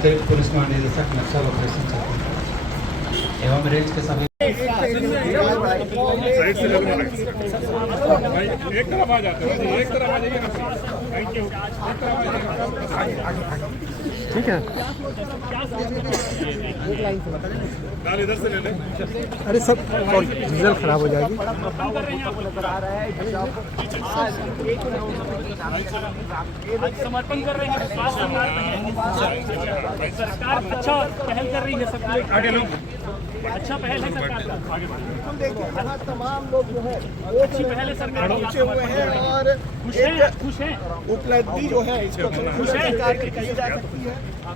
अतिरिक्त पुलिस महानिदेशक नक्सल ऑपरेशन एवं रेंज के सभी एक तरफ आ जाते हैं, एक तरफ आ जाइए ना। Thank you. ठीक है, इधर से ले लें। अरे सब डीजल खराब हो जाएगी। समर्पण कर रहे हैं, सरकार अच्छा पहल कर रही है, सब आगे लोग अच्छा पहल है सरकार का। देखिए यहाँ तमाम लोग जो है अच्छी पहल है सरकार की, पहुंचे हुए हैं और खुश हैं उपलब्धि जो है इसको खुश हैं सरकार की कही जा सकती है।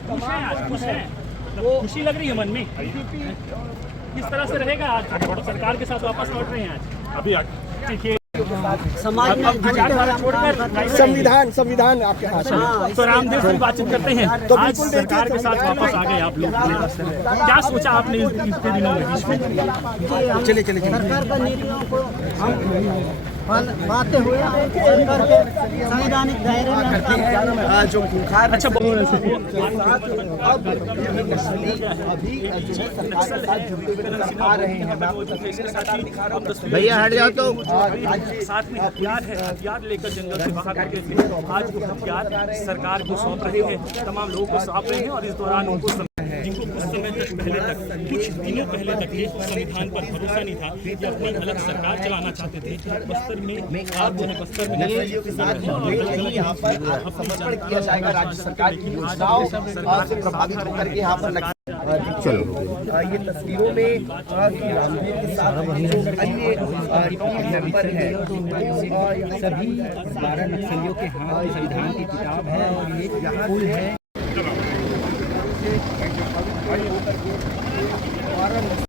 खुश हैं आज खुश हैं, खुशी लग रही है मन में। किस तरह से रहेगा आज सरकार के साथ वापस लौट रहे हैं आज अभी आगे। ठीक है, समाज में संविधान आपके हाथ में। तो रामदेव से बातचीत करते हैं। तो आज बिल्कुल सरकार के साथ वापस आ गए आप लोग, क्या सोचा आपने इतने दिनों में बीच में? चलिए सरकार का नीतियों को हम बातें हुए सरकार के संवैधानिक दायरे में करते हैं जो बुखार अच्छा अभी जो है सरकार के साथ जुड़े हुए नजर आ रहे हैं। मैं आपको तस्वीरें साथ दिखा रहा हूं। भैया हट जाओ तो। साथ में हथियार है, हथियार लेकर जंगल से बाहर निकले थे। आज वो हथियार सरकार को सौंप रहे हैं, तमाम लोगों को सौंप रहे हैं। और इस दौरान उनको जिनको कुछ समय तक पहले तक कुछ दिनों पहले तक ये संविधान पर भरोसा नहीं था, ये अपनी अलग सरकार चलाना चाहते थे। बस्तर में आप जो है बस्तर में यहाँ पर समर्पण किया जाएगा राज्य सरकार की योजनाओं से प्रभावित होकर के यहाँ पर ये तस्वीरों में रामदेव के साथ जो अन्य टीम मेंबर हैं सभी 12 नक्सलियों के हाथ में संविधान की किताब है और ये फूल है।